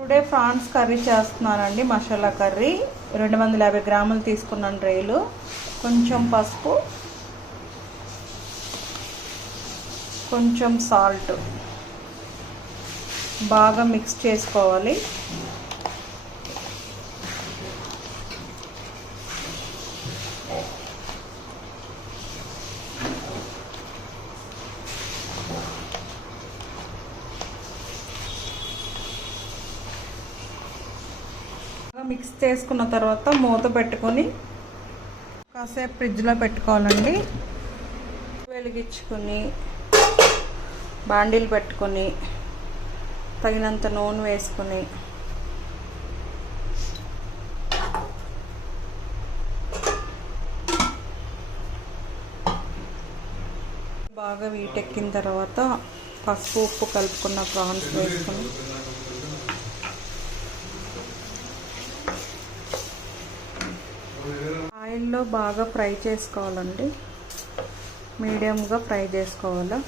Today prawns curry చేస్తున్నానండి. Masala curry 250 గ్రాములు తీసుకున్నాను రైలు. కొంచెం పసుపు, కొంచెం సాల్ట్ బాగా మిక్స్ చేసుకోవాలి. మిక్స్ చేసుకున్న తర్వాత మూత పెట్టుకొని కాసేపు ఫ్రిడ్జ్లో పెట్టుకోవాలండి. వెలిగించుకొని బాండీలు పెట్టుకొని తగినంత నూనె వేసుకొని బాగా వీటెక్కిన తర్వాత పసుపు ఉప్పు కలుపుకున్న ప్రాన్స్ వేసుకొని ఆయిల్లో బాగా ఫ్రై చేసుకోవాలండి. మీడియంగా ఫ్రై చేసుకోవాలి.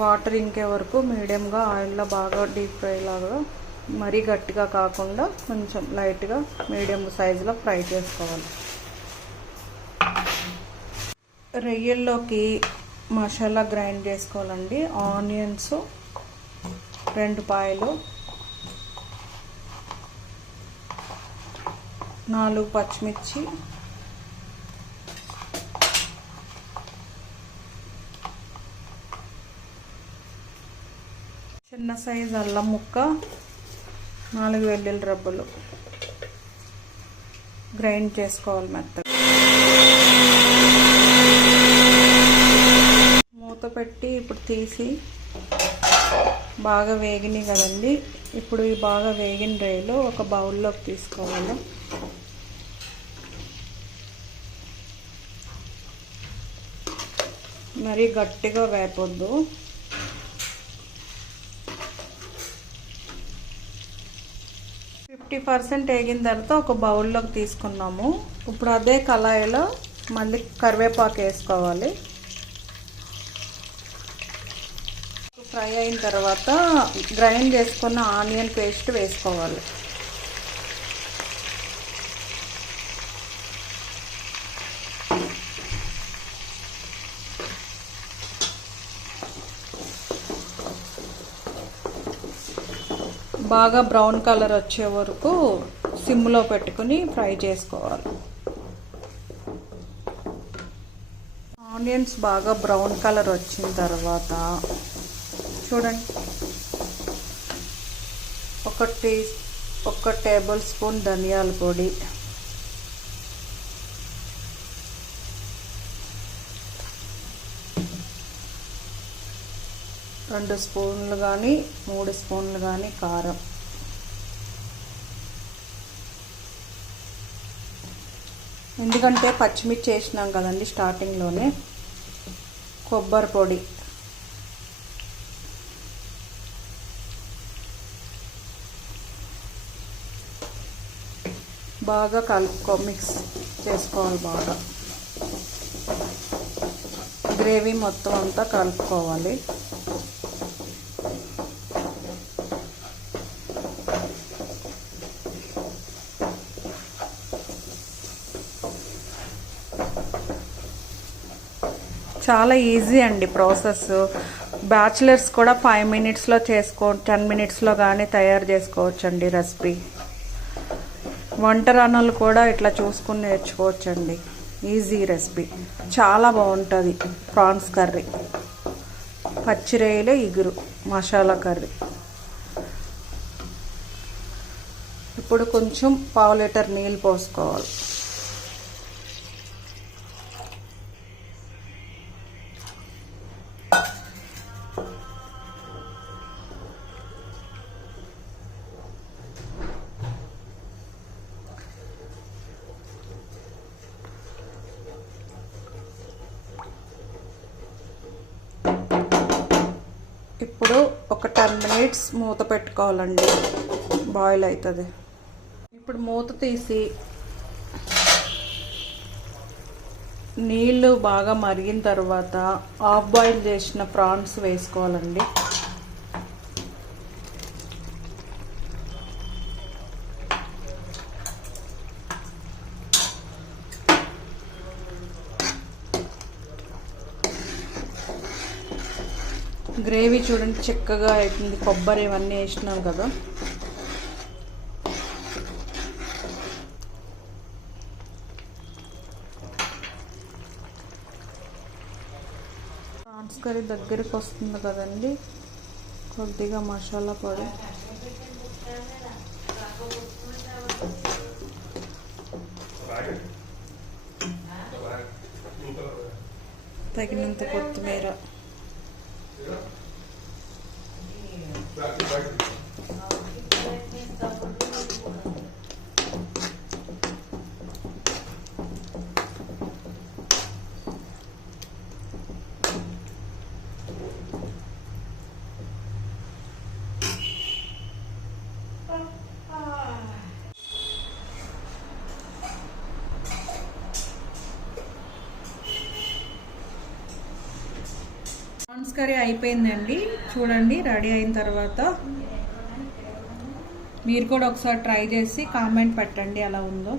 వాటర్ ఇంకే వరకు మీడియంగా ఆయిల్లో బాగా డీప్ ఫ్రై లాగా, మరీ గట్టిగా కాకుండా కొంచెం లైట్గా మీడియం సైజులో ఫ్రై చేసుకోవాలి. రొయ్యల్లోకి మసాలా గ్రైండ్ చేసుకోవాలండి. ఆనియన్స్ 2 పాయలు, 4 పచ్చిమిర్చి, చిన్న సైజు అల్లం ముక్క, 4 వెల్లుల్లి రబ్బలు గ్రైండ్ చేసుకోవాలి మెత్తగా. మూత పెట్టి ఇప్పుడు తీసి బాగా వేగినాయి కదండి. ఇప్పుడు ఈ బాగా వేగిన రైలు ఒక బౌల్లోకి తీసుకోవాలి. మరీ గట్టిగా వేపొద్దు. ఫిఫ్టీ 50% వేగిన తర్వాత ఒక బౌల్లోకి తీసుకున్నాము. ఇప్పుడు అదే కళాయిలో మళ్ళీ కరివేపాకు వేసుకోవాలి. ఫ్రై అయిన తర్వాత గ్రైండ్ చేసుకున్న ఆనియన్ పేస్ట్ వేసుకోవాలి. బాగా బ్రౌన్ కలర్ వచ్చే వరకు సిమ్లో పెట్టుకుని ఫ్రై చేసుకోవాలి. ఆనియన్స్ బాగా బ్రౌన్ కలర్ వచ్చిన తర్వాత చూడండి, 1 టేబుల్ స్పూన్ ధనియాల పొడి, 2 స్పూన్లు కానీ 3 స్పూన్లు కానీ కారం, ఎందుకంటే పచ్చిమిర్చి వేసినాం కదండి స్టార్టింగ్లోనే. కొబ్బరి పొడి, బాగా మిక్స్ చేసుకోవాలి. బాగా గ్రేవీ మొత్తం అంతా కలుపుకోవాలి. చాలా ఈజీ అండి ప్రాసెస్. బ్యాచిలర్స్ కూడా 5 మినిట్స్లో 10 మినిట్స్లో కానీ తయారు చేసుకోవచ్చండి రెసిపీ. వంటరానులు కూడా ఇట్లా చూసుకుని నేర్చుకోవచ్చండి. ఈజీ రెసిపీ, చాలా బాగుంటుంది. ప్రాన్స్ కర్రీ, పచ్చి రొయ్యలు ఇగురు మసాలా కర్రీ. ఇప్పుడు కొంచెం 1/2 లీటర్ నీళ్ళు పోసుకోవాలి. ఇప్పుడు ఒక 10 మినిట్స్ మూత పెట్టుకోవాలండి, బాయిల్ అవుతుంది. ఇప్పుడు మూత తీసి నీళ్ళు బాగా మరిగిన తర్వాత హాఫ్ బాయిల్ చేసిన ప్రాన్స్ వేసుకోవాలండి. గ్రేవీ చూడండి చిక్కగా అవుతుంది, కొబ్బరి ఇవన్నీ వేసినాం కదా. ప్రాన్స్ కర్రీ దగ్గరికి వస్తుంది కదండి, కొద్దిగా మసాలా పొడి, తగినంత కొత్తిమీర, ప్రాన్స్ కర్రీ అయిపోయిందండి. చూడండి రెడీ అయిన తర్వాత మీరు కూడా ఒకసారి ట్రై చేసి కామెంట్ పెట్టండి ఎలా ఉందో.